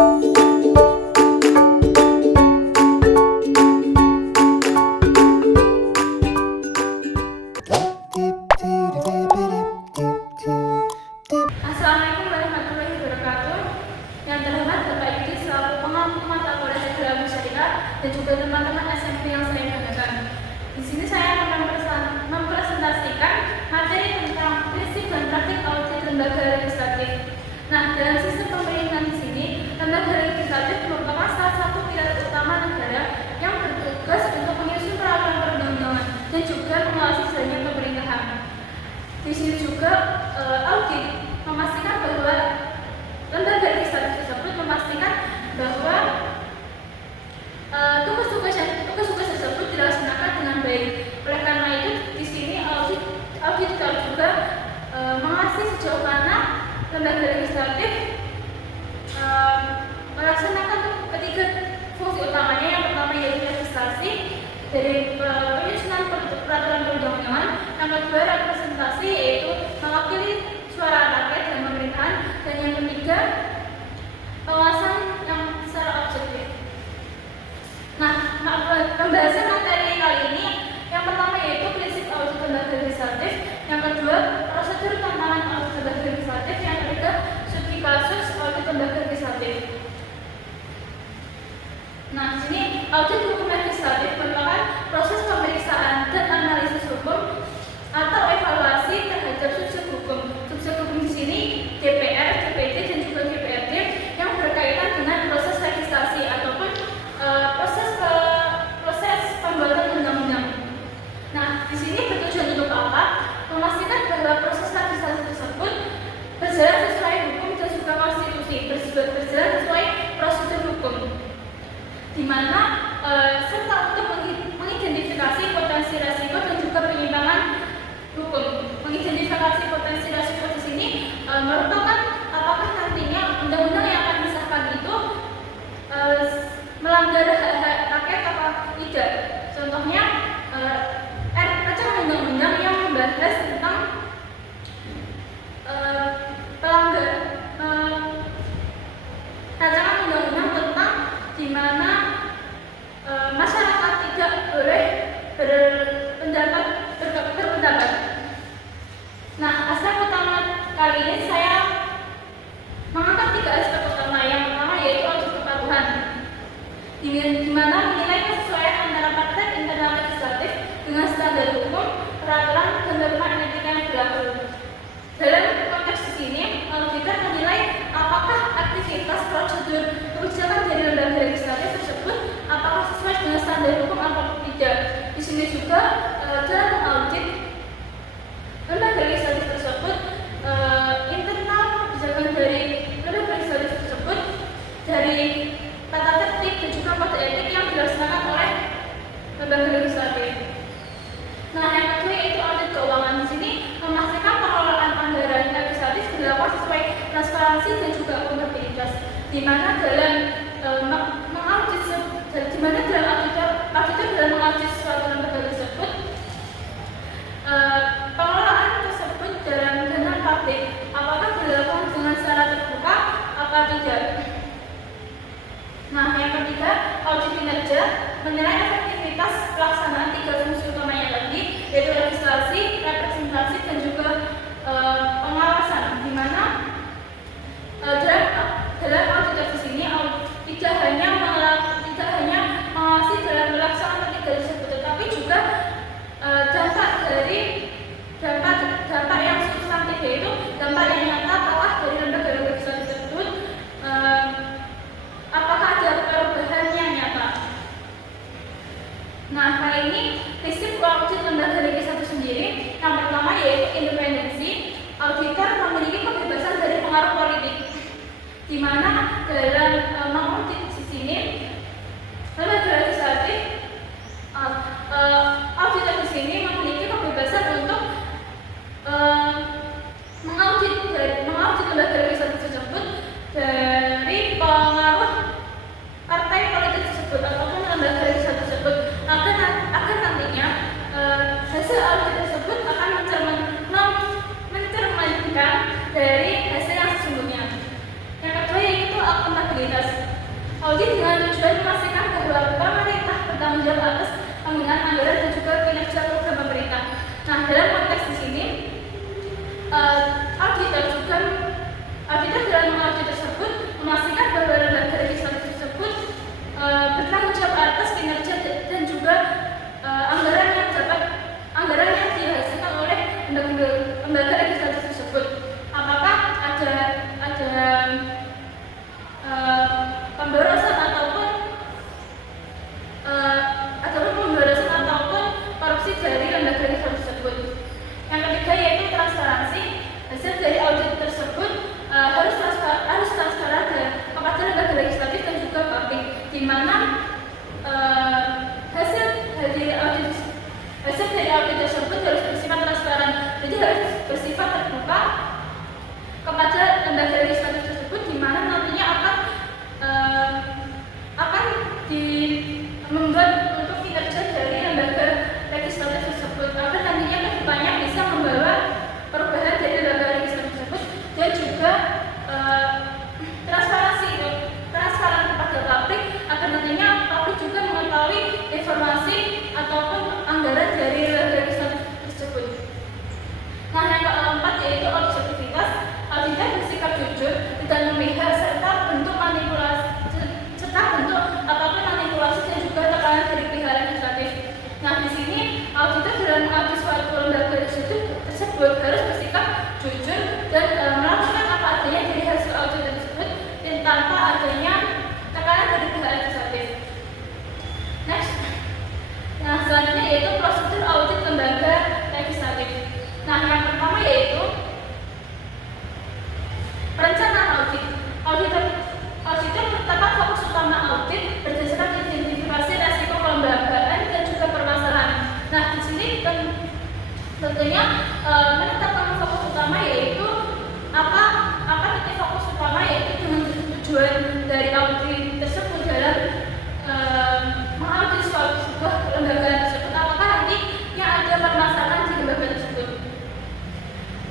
Assalamualaikum warahmatullahi wabarakatuh. Yang terhormat Bapak Yudi selaku pengampu mata kuliah Ekonomi Syariah dan juga teman-teman SMP yang saya banggakan. Di sini saya akan mempresentasikan materi tentang prinsip dan praktik audit lembaga legislatif. Nah, dalam sistem pemerintahan di sini, lembaga legislatif merupakan salah satu pilar utama negara yang bertugas untuk menyusun peraturan perundang-undangan dan juga mengawasi jalannya pemerintahan. Di sini juga audit memastikan bahwa lembaga legislatif tersebut memastikan bahwa tugas-tugas tersebut dilaksanakan dengan baik. Oleh karena itu, di sini audit juga mengawasi sejauh mana lembaga legislatif melaksanakan ketiga fungsi utamanya. Yang pertama yaitu legislasi dari penyusunan peraturan perundang-undangan, yang kedua representasi yaitu mewakili suara rakyat dalam pemerintahan, dan yang ketiga pengawasan yang secara objektif. Nah, pembahasan materi kali ini yang pertama yaitu prinsip audit lembaga legislatif, yang kedua prosedur tantangan audit lembaga legislatif, yang ketiga studi kasus audit lembaga legislatif. Nah, di sini audit hukum legislatif merupakan proses pemeriksaan dan analisis hukum atau evaluasi terhadap subjek hukum. Subjek hukum di sini DPR, DPD, dan juga DPRD yang berkaitan dengan proses legislasi ataupun proses pembuatan undang-undang. Nah, di sini bertujuan untuk apa? Memastikan bahwa proses legislasi tersebut berjalan sesuai hukum dan juga konstitusi, berjalan sesuai prosedur hukum, di mana serta untuk mengidentifikasi potensi resiko dan juga penyimpangan hukum. Mengidentifikasi potensi resiko di sini merupakan apakah nantinya undang-undang yang akan disahkan itu melanggar hak-hak rakyat atau tidak. Contohnya rancangan undang-undang yang membahas tentang rancangan undang-undang tentang di mana masyarakat tidak boleh berpendapat. Nah, aspek utama kali ini saya mengangkat 3 aspek utama. Yang pertama yaitu audit kepatuhan, di mana menilai kesesuaian antara praktek internal legislatif dengan standar hukum, peraturan, dan norma etika yang berlaku. Dalam konteks di sini, auditor menilai apakah aktivitas prosedur kebijakan dari lembaga legislatif tersebut apakah sesuai dengan standar hukum atau tidak. Di sini juga dalam mengaudit lembaga legislatif tersebut, internal kebijakan dari lembaga legislatif tersebut, dari tata tertib dan juga kode etik yang dilaksanakan oleh lembaga legislatif. Nah, yang kedua yaitu audit keuangan. Di sini memastikan pengelolaan anggaran legislatif dilakukan sesuai transparansi dan juga akuntabilitas, di mana dalam mengaudit suatu lembaga tersebut, pengelolaan tersebut dalam publik apakah dilakukan dengan secara terbuka atau tidak. Nah, yang ketiga audit kinerja, menilai efektivitas pelaksanaan 3 fungsi utamanya lagi, yaitu legislasi, representasi, dan juga pengawasan, di mana dalam audit di sini tidak hanya mengawasi dalam melaksanakan 3 tersebut, tetapi juga dampak yang substantif, yaitu dampak yang nyata apakah dari lembaga legislatif tersebut apakah ada perubahan yang nyata. Nah, kali ini prinsip audit lembaga legislatif sendiri, yang pertama yaitu independensi. Auditor memiliki kebebasan dari pengaruh politik, di mana dalam mengaudit di sini lembaga legislatif, auditor di sini memiliki kebebasan untuk mengaudit lembaga legislatif tersebut dari pengaruh partai politik tersebut ataupun lembaga legislatif tersebut, agar nantinya hasil audit tersebut akan mencerminkan dari hasil yang sesungguhnya. Yang kedua yaitu akuntabilitas. Audit dengan tujuan memastikan bahwa pemerintah bertanggung jawab atas penggunaan anggaran dan juga kinerja program pemerintah. Nah, dalam konteks di sini, auditor dalam mengaudit tersebut memastikan bahwa lembaga legislatif tersebut bertanggung jawab atas kinerja dan juga anggaran yang dihasilkan oleh lembaga legislatif tersebut. Apakah ada pemborosan ataupun korupsi dari lembaga legislatif tersebut. Yang ketiga yaitu transparansi. Hasil dari audit tersebut harus transparan kepada lembaga legislatif dan juga publik, di mana hasil dari audit tersebut harus bersifat transparan, jadi harus bersifat terbuka kepada lembaga legislatif tersebut, di mana nantinya akan membuat untuk kinerja dari lembaga legislatif tersebut, agar nantinya kedepannya bisa membawa perubahan dari lembaga legislatif tersebut dan juga transparan kepada publik, agar nantinya publik juga mengetahui informasi ataupun anggaran dari lembaga legislatif tersebut. Nah, yang keempat yaitu objektivitas. Auditor bersikap jujur, tidak memihak serta bentuk ataupun manipulasi dan juga tekanan dari pihak legislatif. Nah, di sini auditor dalam mengaudit suatu lembaga tersebut harus bersikap jujur dan melakukan apa adanya dari hasil audit tersebut dan tanpa adanya tekanan dari pihak legislatif. Next. Nah, selanjutnya yaitu prosedur audit lembaga legislatif. Nah, yang pertama yaitu perencanaan audit. Auditor bertekad fokus utama audit berdasarkan identifikasi resiko kelembagaan dan juga permasalahan. Nah, di sini tentunya menetapkan fokus utama yaitu apa titik fokus utama, yaitu dengan tujuan dari audit tersebut dalam mengaudit sebuah lembaga tersebut, apakah nanti yang ada permasalahan di lembaga tersebut.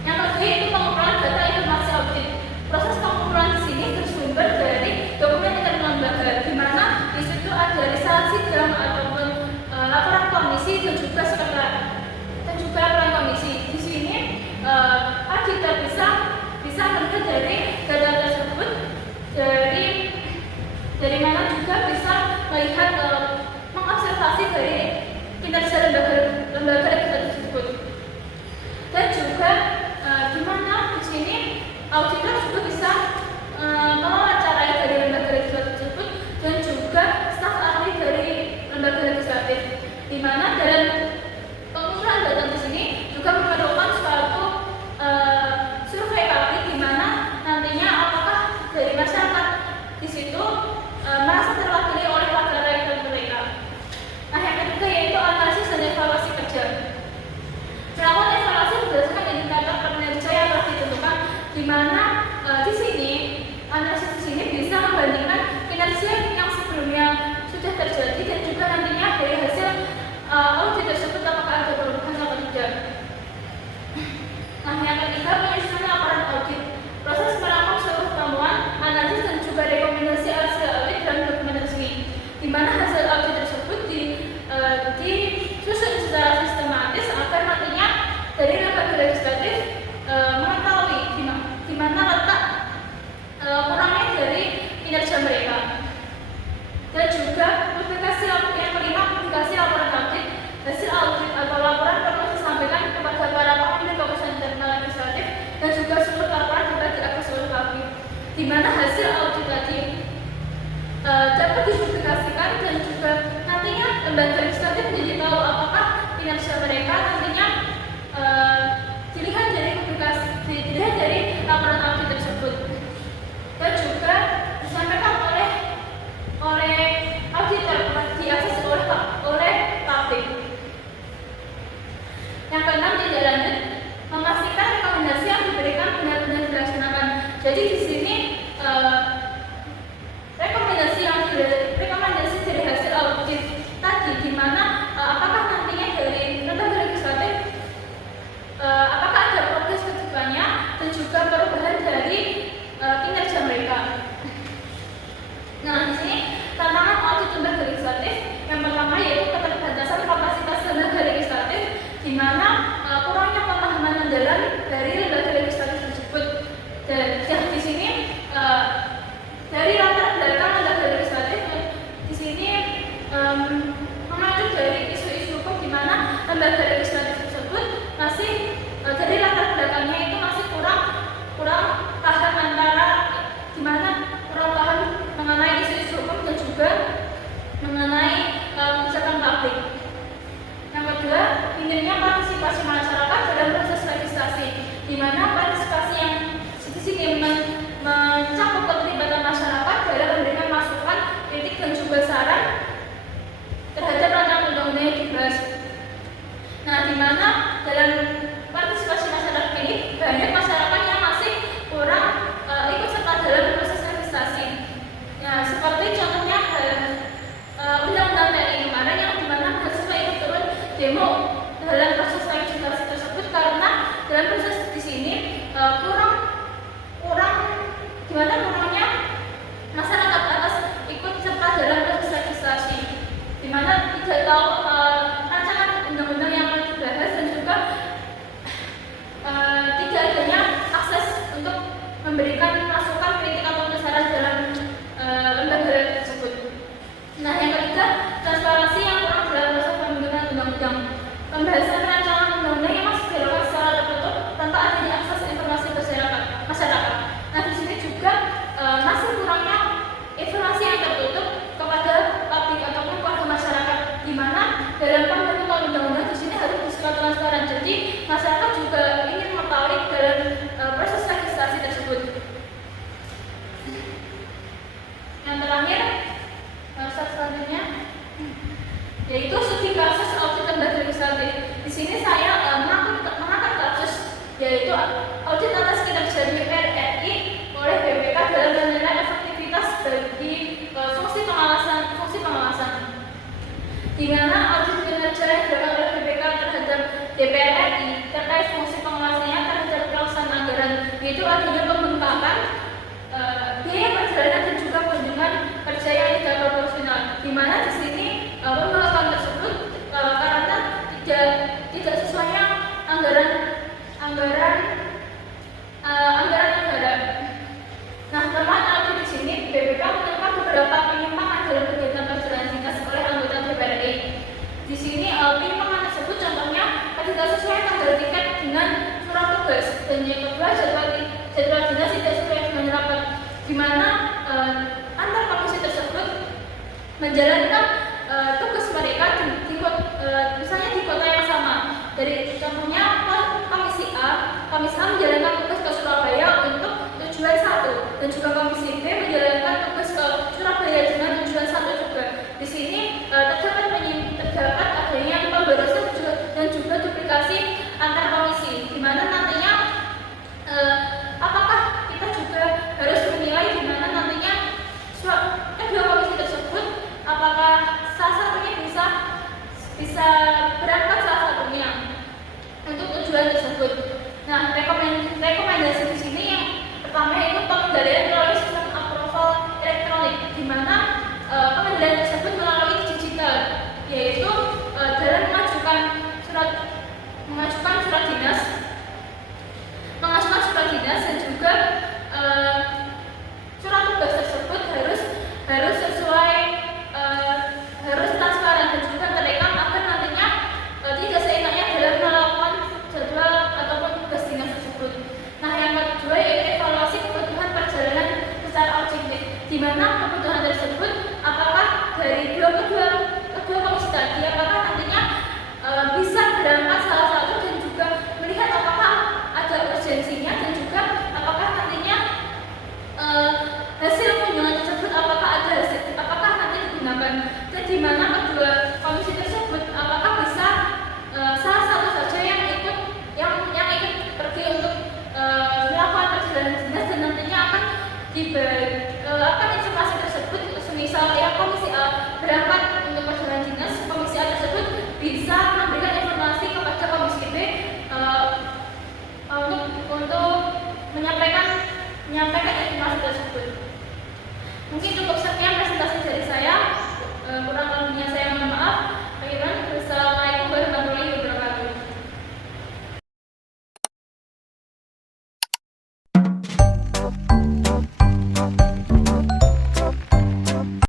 Yang kedua yaitu pengumpulan data informasi audit. Proses pengumpulan di sini bersumber dari dokumen internal lembaga, di mana di situ ada risalah sidang ataupun laporan komisi dan juga laporan komisi. Di sini auditor bisa melihat dari data tersebut, dari mana juga bisa melihat mengobservasi dari harga tiket dengan surat tugas. Dan yang kedua, jadwal dinas tidak sesuai dengan rapat, di mana antar komisi tersebut menjalankan tugas mereka misalnya di kota yang sama. Dari contohnya komisi A menjalankan tugas ke Surabaya untuk tujuan 1, dan juga komisi B menjalankan tugas ke Surabaya dengan tujuan 1 juga. Di sini terdapat adanya pemborosan dan juga duplikasi antar komisi, di mana nantinya apakah kita juga harus menilai di mana nantinya kedua komisi tersebut apakah salah satunya bisa berangkat salah satunya untuk tujuan tersebut. Nah, rekomendasi di sini yang pertama yaitu pengendalian melalui sistem approval elektronik, di mana pengendalian tersebut melalui digital, yaitu dalam mengajukan surat dinas, dan juga surat tugas tersebut harus sesuai, harus transparan dan juga terekam agar nantinya tidak seenaknya dalam melakukan jadwal ataupun tugas dinas tersebut. Nah, yang kedua yaitu evaluasi kebutuhan perjalanan secara objektif, di mana kebutuhan tersebut apakah dari kedua komisi tadi apakah nantinya bisa berangkat salah satu, dan juga melihat apakah ada urgensinya, dan juga apakah nantinya hasil kunjungan tersebut apakah nanti digunakan, dan di mana kedua komisi tersebut apakah bisa salah satu saja yang ikut pergi untuk melakukan perjalanan dinas, dan nantinya akan informasi tersebut, semisal ya komisi A berangkat untuk perjalanan dinas, komisi A tersebut bisa memberikan informasi kepada komisi B untuk menyampaikan informasi tersebut. Mungkin cukup sekian presentasi dari saya, kurang lebihnya saya